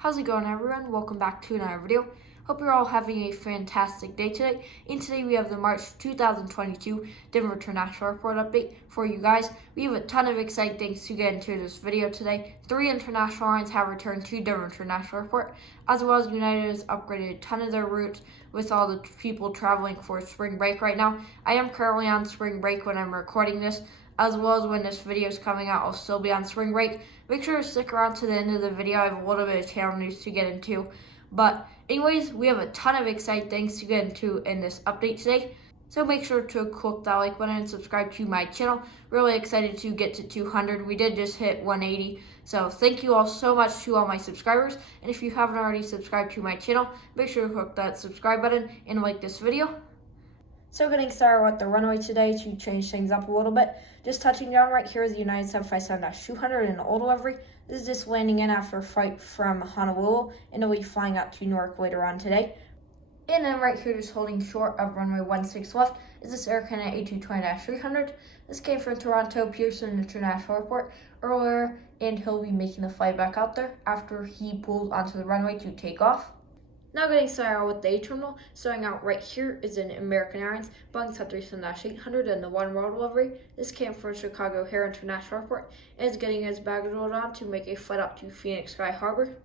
How's it going, everyone? Welcome back to another video. Hope you're all having a fantastic day today. And today we have the March 2022 Denver International Airport update for you guys. We have a ton of exciting things to get into this video today. 3 international airlines have returned to Denver International Airport, as well as United has upgraded a ton of their routes with all the people traveling for spring break right now. I am currently on spring break when I'm recording this, as well as when this video is coming out, I'll still be on spring break. Make sure to stick around to the end of the video. I have a little bit of channel news to get into. But anyways, we have a ton of exciting things to get into in this update today. So make sure to click that like button and subscribe to my channel. Really excited to get to 200. We did just hit 180. So thank you all so much to all my subscribers. And if you haven't already subscribed to my channel, make sure to click that subscribe button and like this video. So getting started with the runway today to change things up a little bit. Just touching down right here is the United 757-200 in the old livery. This is just landing in after a flight from Honolulu, and it'll be flying out to Newark later on today. And then right here, just holding short of runway 16 left, is this Air Canada A220-300. This came from Toronto Pearson International Airport earlier, and he'll be making the flight back out there after he pulls onto the runway to take off. Now getting started with the A terminal, starting out right here is an American Airlines Boeing 737-800 in the One World livery. This came from Chicago O'Hare International Airport and is getting his baggage loaded on to make a flight up to Phoenix Sky Harbor.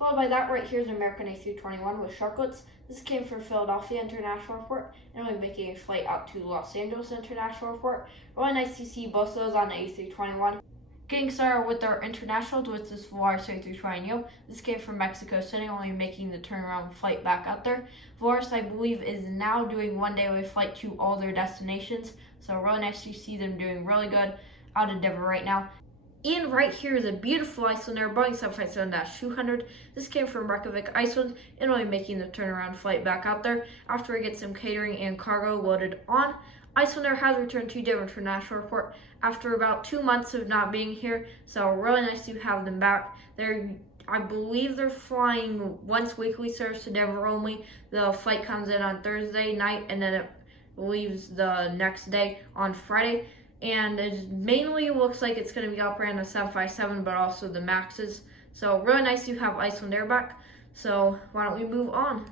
Followed by that, right here is an American A321 with sharklets. This came from Philadelphia International Airport and will be making a flight out to Los Angeles International Airport. Really nice to see both of those on the A321. Getting started with our internationals with this Volaris A320neo. This came from Mexico City, only making the turnaround flight back out there. Volaris, I believe, is now doing one-day flight to all their destinations. So really nice to see them doing really good out of Denver right now. And right here is a beautiful Icelandair Boeing 757-200. This came from Reykjavik, Iceland, and will be making the turnaround flight back out there after it gets some catering and cargo loaded on. Icelandair has returned to Denver International Airport after about 2 months of not being here, so really nice to have them back. I believe they're flying once weekly service to Denver only. The flight comes in on Thursday night and then it leaves the next day on Friday. And it mainly looks like it's going to be operating the 757, but also the Maxes. So really nice to have Icelandair back. So why don't we move on?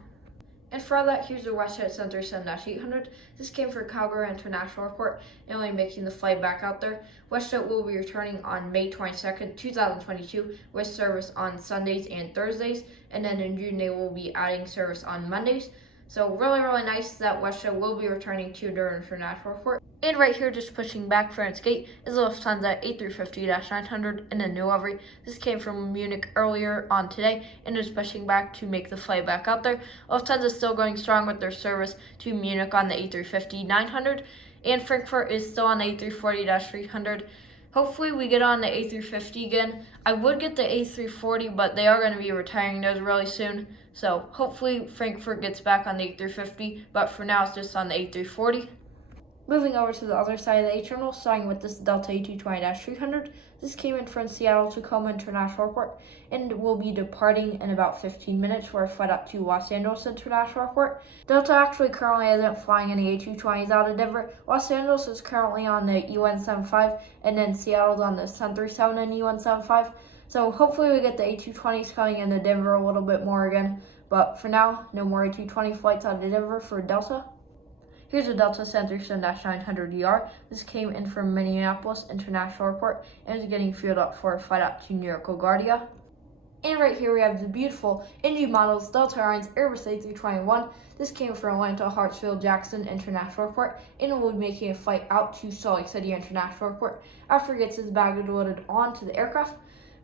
And for that, here's the WestJet 737-800. This came from Calgary International Airport and will be making the flight back out there. WestJet will be returning on May 22nd, 2022 with service on Sundays and Thursdays. And then in June, they will be adding service on Mondays. So really nice that WestJet will be returning to Denver International Airport. And right here, just pushing back for its gate, is the Lufthansa A350-900 in a new livery. This came from Munich earlier on today and is pushing back to make the flight back out there. Lufthansa is still going strong with their service to Munich on the A350-900, and Frankfurt is still on the A340-300. Hopefully we get on the A350 again. I would get the A340, but they are going to be retiring those really soon. So hopefully Frankfurt gets back on the A350, but for now it's just on the A340. Moving over to the other side of the A terminal, starting with this Delta A220-300. This came in from Seattle to Cayman International Airport and will be departing in about 15 minutes for a flight up to Los Angeles International Airport. Delta actually currently isn't flying any A220s out of Denver. Los Angeles is currently on the E175, and then Seattle's on the 737 and E175. So hopefully we get the A220s coming into Denver a little bit more again. But for now, no more A220 flights out of Denver for Delta. Here's a Delta 737-900ER. This came in from Minneapolis International Airport and is getting fueled up for a flight out to New York LaGuardia. And right here we have the beautiful NG models Delta Airlines Airbus A321. This came from Atlanta Hartsfield-Jackson International Airport and will be making a flight out to Salt Lake City International Airport after it gets its baggage loaded onto the aircraft.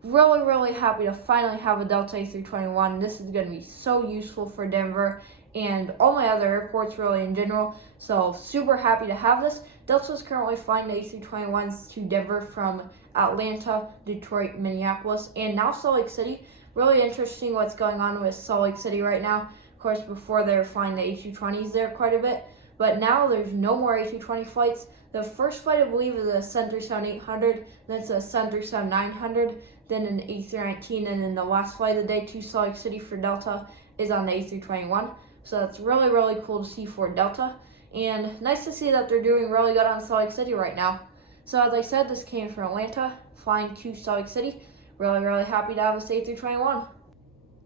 Really happy to finally have a Delta A321. This is going to be so useful for Denver and all my other airports really in general. So super happy to have this. Delta is currently flying the A321s to Denver from Atlanta, Detroit, Minneapolis, and now Salt Lake City. Really interesting what's going on with Salt Lake City right now. Of course, before they were flying the A220s there quite a bit, but now there's no more A220 flights. The first flight, I believe, is a 737-800, then it's a 737-900, then an A319, and then the last flight of the day to Salt Lake City for Delta is on the A321. So that's really cool to see for Delta. And nice to see that they're doing really good on Salt Lake City right now. So as I said, this came from Atlanta, flying to Salt Lake City. Really happy to have a A321.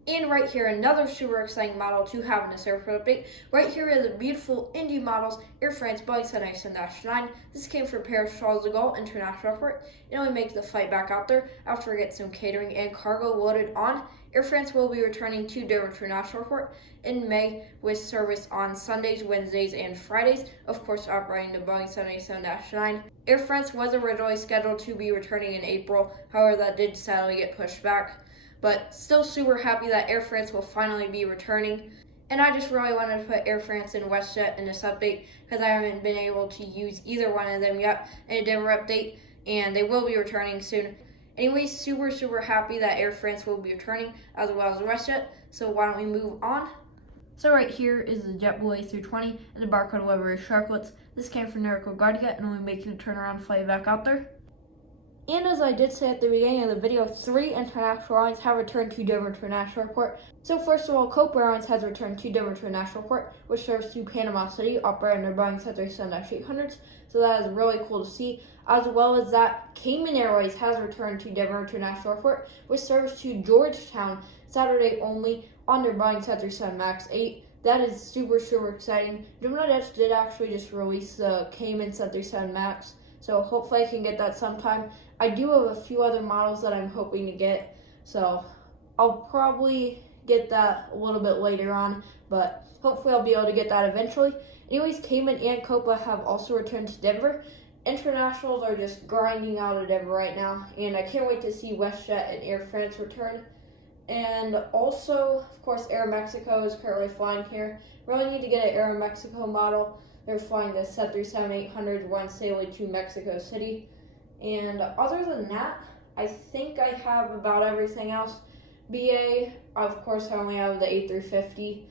And right here, another super exciting model to have in this airport update. Right here are the beautiful Indy models, Air France Boeing 787-9. This came from Paris Charles de Gaulle International Airport. It only makes the flight back out there after it gets some catering and cargo loaded on. Air France will be returning to Dover International Airport in May with service on Sundays, Wednesdays, and Fridays, of course operating the Boeing 787-9. Air France was originally scheduled to be returning in April, however that did sadly get pushed back. But still super happy that Air France will finally be returning. And I just really wanted to put Air France and WestJet in this update because I haven't been able to use either one of them yet in a Denver update, and they will be returning soon. Anyways, super happy that Air France will be returning as well as WestJet, so why don't we move on? So right here is the JetBlue A320 and the barcode livery Sharklets. This came from Norco Guardia and will be making a turnaround flight back out there. And as I did say at the beginning of the video, 3 international airlines have returned to Denver International Airport. So first of all, Copa Airlines has returned to Denver International Airport, which serves to Panama City, operating their Boeing 737-800s. So that is really cool to see. As well as that, Cayman Airways has returned to Denver International Airport, which serves to Georgetown Saturday only on their Boeing 737 MAX 8. That is super exciting. Gemini did actually just release the Cayman 737 MAX, so hopefully I can get that sometime. I do have a few other models that I'm hoping to get, so I'll probably get that a little bit later on, but hopefully I'll be able to get that eventually. Anyways, Cayman and Copa have also returned to Denver. Internationals are just grinding out of Denver right now, and I can't wait to see WestJet and Air France return. And also, of course, Aeromexico is currently flying here. Really need to get an Aeromexico model. They're flying the 737-800 once daily to Mexico City. And other than that, I think I have about everything else. BA, of course, I only have the A350,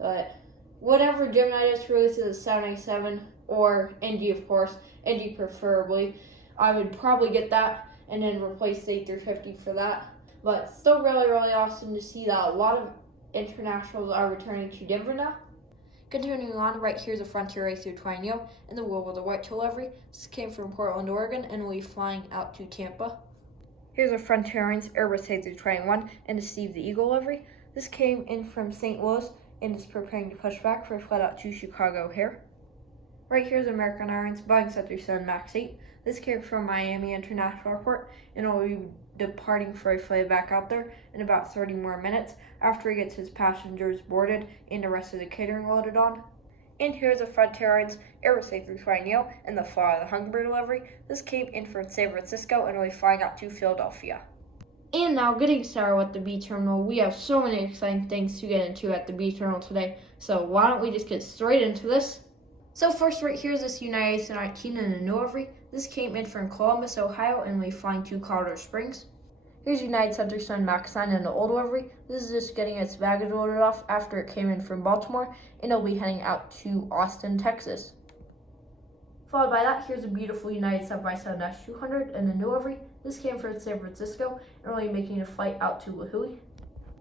but whatever Gemini just releases a 787, or NG, of course, NG preferably, I would probably get that and then replace the A350 for that. But still really awesome to see that a lot of internationals are returning to Denver now. Continuing on, right here's a Frontier A320neo in the World with the White livery. This came from Portland, Oregon, and will be flying out to Tampa. Here's a Frontier Airlines Airbus A321 in the Steve the Eagle livery. This came in from St. Louis and is preparing to push back for a flight out to Chicago here. Right here's American Airlines Boeing 737 MAX 8. This came from Miami International Airport and will be departing for a flight back out there in about 30 more minutes after he gets his passengers boarded and the rest of the catering loaded on. And here's a Frontier Airlines Airbus A320neo in the Fly the Hummingbird livery. This came in from San Francisco and will be flying out to Philadelphia. And now getting started with the B terminal, we have so many exciting things to get into at the B terminal today. So why don't we just get straight into this? So first, right here is this United A319 in the new livery. This came in from Columbus, Ohio, and will be flying to Colorado Springs. Here's United 737 MAX 9 in the old livery. This is just getting its baggage loaded off after it came in from Baltimore, and it'll be heading out to Austin, Texas. Followed by that, here's a beautiful United 757-200 in the new livery. This came from San Francisco, and will be making a flight out to Lihue.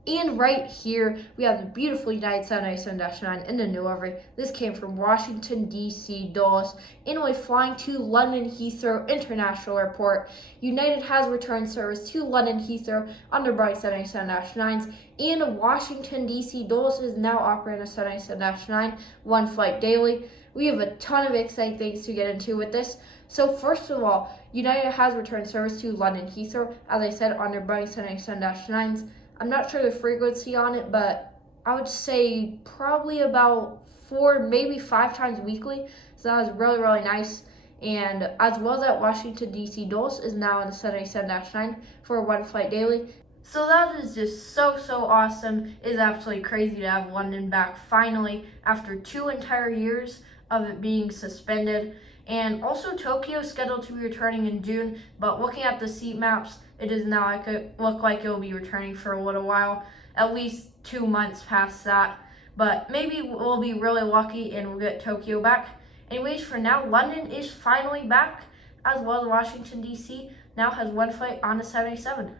And right here, we have the beautiful United 787-9 in the new livery. This came from Washington, D.C., Dulles, and will be flying to London Heathrow International Airport. United has returned service to London Heathrow under Boeing 787-9s, and Washington, D.C., Dulles is now operating a 787-9, one flight daily. We have a ton of exciting things to get into with this. So first of all, United has returned service to London Heathrow, as I said, under Boeing 787-9s. I'm not sure the frequency on it, but I would say probably about 4, maybe 5 times weekly. So that was really nice. And as well as that, Washington, D.C. Dulles is now on the 787-9 for one flight daily. So that is just so awesome. It is absolutely crazy to have London back finally after 2 entire years of it being suspended. And also Tokyo is scheduled to be returning in June, but looking at the seat maps, it does now look like it will be returning for a little while, at least 2 months past that. But maybe we'll be really lucky and we'll get Tokyo back. Anyways, for now, London is finally back, as well as Washington, D.C. now has one flight on the 787.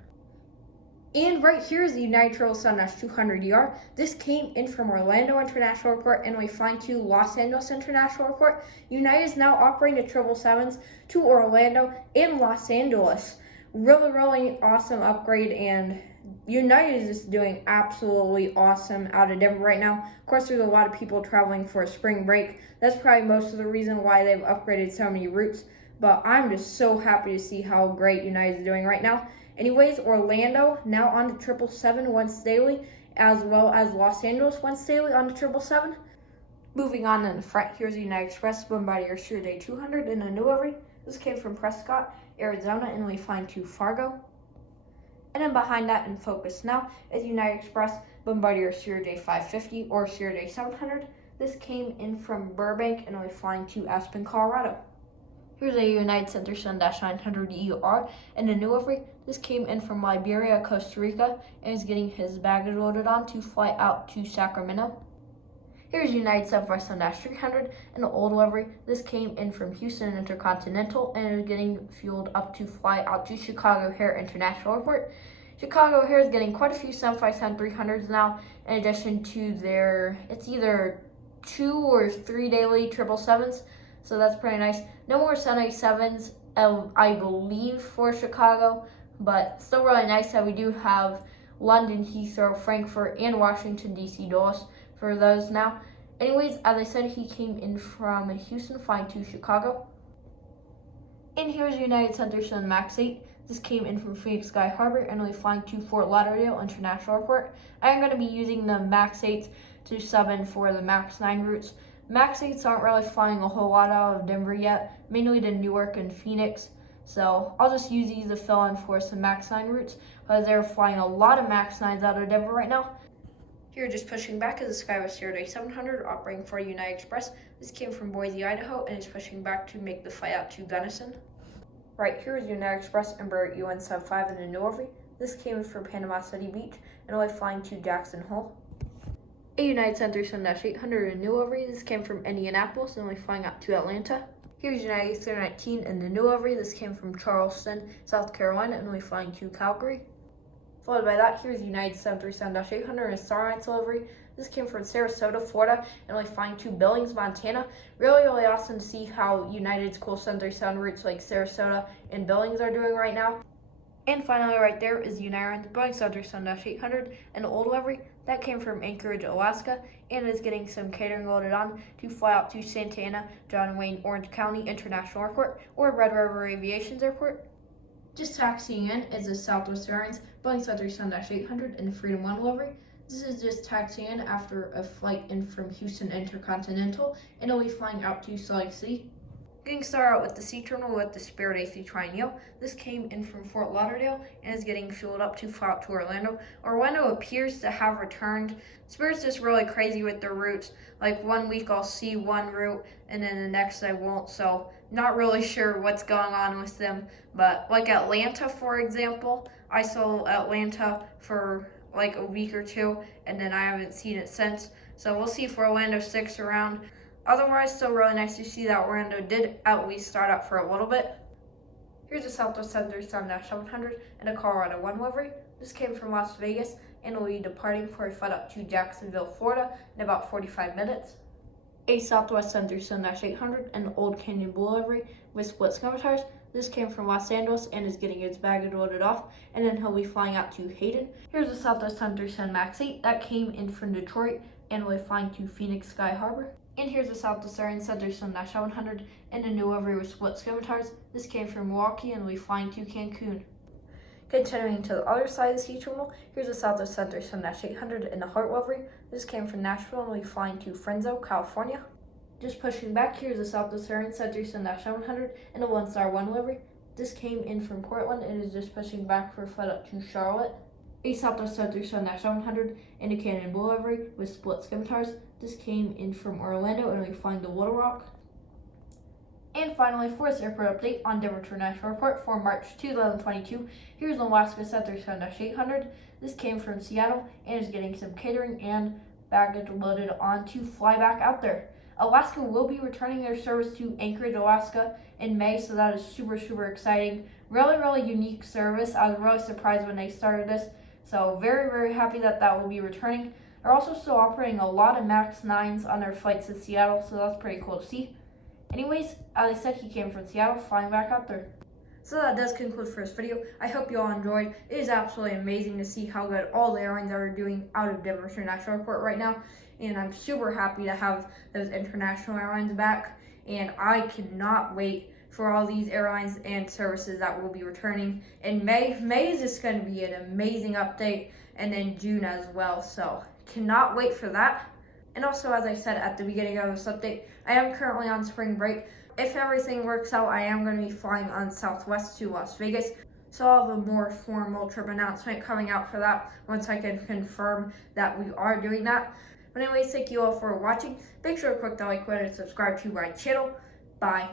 And right here is the United 777-200ER. This came in from Orlando International Airport and will be flying to Los Angeles International Airport. United is now operating the 777s to Orlando and Los Angeles. Really awesome upgrade, and United is just doing absolutely awesome out of Denver right now. Of course, there's a lot of people traveling for a spring break. That's probably most of the reason why they've upgraded so many routes. But I'm just so happy to see how great United is doing right now. Anyways, Orlando now on to 777 once daily, as well as Los Angeles once daily on to 777. Moving on in the front, here's the United Express Bombardier Day 200 in a new livery. This came from Prescott, Arizona, and we flying to Fargo. And then behind that in focus now is United Express Bombardier Day 550 or Day 700. This came in from Burbank and we flying to Aspen, Colorado. Here's a United Center Sun-900ER and a new livery. This came in from Liberia, Costa Rica, and is getting his baggage loaded on to fly out to Sacramento. Here's United Southwest Sun-300 and an old livery. This came in from Houston Intercontinental and is getting fueled up to fly out to Chicago O'Hare International Airport. Chicago O'Hare is getting quite a few 757-300s now, in addition to it's either 2 or 3 daily 777s, so that's pretty nice. No more 787s, I believe, for Chicago, but still really nice that we do have London, Heathrow, Frankfurt, and Washington, D.C. Dulles for those now. Anyways, as I said, he came in from Houston flying to Chicago. And here's United Center Sun Max 8. This came in from Phoenix Sky Harbor and will be flying to Fort Lauderdale International Airport. I'm going to be using the Max 8s to sub in for the Max 9 routes. Max 8s aren't really flying a whole lot out of Denver yet, mainly to Newark and Phoenix. So I'll just use these to fill in for some Max 9 routes, because they're flying a lot of Max 9s out of Denver right now. Here, just pushing back is the Skywest Day 700 operating for United Express. This came from Boise, Idaho, and is pushing back to make the flight out to Gunnison. Right here is United Express Embraer UN Sub 5 in a new livery. This came in from Panama City Beach and will be flying to Jackson Hole. A United Center Sun-800 in a new livery. This came from Indianapolis and will be flying out to Atlanta. Here's United 319 in the new livery. This came from Charleston, South Carolina, and will be flying to Calgary. Followed by that, here's United 737-800 in a Star Alliance livery. This came from Sarasota, Florida, and will be flying to Billings, Montana. Really, really awesome to see how United's cool 737 routes like Sarasota and Billings are doing right now. And finally, right there is United Boeing 737-800 and an old livery. That came from Anchorage, Alaska, and is getting some catering loaded on to fly out to Santa Ana, John Wayne, Orange County International Airport, or Red River Aviation's airport. Just taxiing in is the Southwest Airlines Boeing 737-800 in the Freedom 1 livery. This is just taxiing in after a flight in from Houston Intercontinental, and it'll be flying out to Salt Lake City. Getting started out with the C terminal with the Spirit AC Trineo. This came in from Fort Lauderdale and is getting fueled up to fly out to Orlando. Orlando appears to have returned. Spirit's just really crazy with their routes. Like 1 week I'll see one route and then the next I won't, so not really sure what's going on with them. But like Atlanta, for example, I saw Atlanta for like a week or two and then I haven't seen it since. So we'll see if Orlando sticks around. Otherwise, still really nice to see that Orlando did at least start up for a little bit. Here's a Southwest 737-700 and a Colorado 1 livery. This came from Las Vegas and will be departing for a flight up to Jacksonville, Florida in about 45 minutes. A Southwest 737-800 and an Old Canyon Blue livery with split scum tires. This came from Los Angeles and is getting its baggage loaded off, and then he'll be flying out to Hayden. Here's a Southwest 737 MAX 8 that came in from Detroit and will be flying to Phoenix Sky Harbor. And here's a Southwest Airlines 737-700 and a new livery with split scum tires. This came from Milwaukee and will be flying to Cancun. Continuing to the other side of the sea terminal, here's a Southwest 737-800 in a Heart livery. This came from Nashville and will be flying to Fresno, California. Just pushing back, here's a Southwest Airlines 737-700 and a One-Star 1 livery. This came in from Portland and is just pushing back for a flight up to Charlotte. A Southwest 737-700 and a Canyon Blue livery with split scum tires. This came in from Orlando and will be flying to Little Rock. And finally, for this airport update on Denver International Airport for March 2022, here's an Alaska 737-800. This came from Seattle and is getting some catering and baggage loaded on to fly back out there. Alaska will be returning their service to Anchorage, Alaska in May, so that is super, super exciting. Really, really unique service. I was really surprised when they started this. So very, very happy that that will be returning. They're also still operating a lot of MAX 9s on their flights to Seattle, so that's pretty cool to see. Anyways, as I said, he came from Seattle, flying back out there. So that does conclude for this video. I hope you all enjoyed. It is absolutely amazing to see how good all the airlines are doing out of Denver International Airport right now. And I'm super happy to have those international airlines back. And I cannot wait for all these airlines and services that will be returning in May. May is just going to be an amazing update, and then June as well. So cannot wait for that. And also, as I said at the beginning of this update, I am currently on spring break. If everything works out, I am going to be flying on Southwest to Las Vegas. So I'll have a more formal trip announcement coming out for that once I can confirm that we are doing that. But anyways, thank you all for watching. Make sure to click the like button and subscribe to my channel. Bye.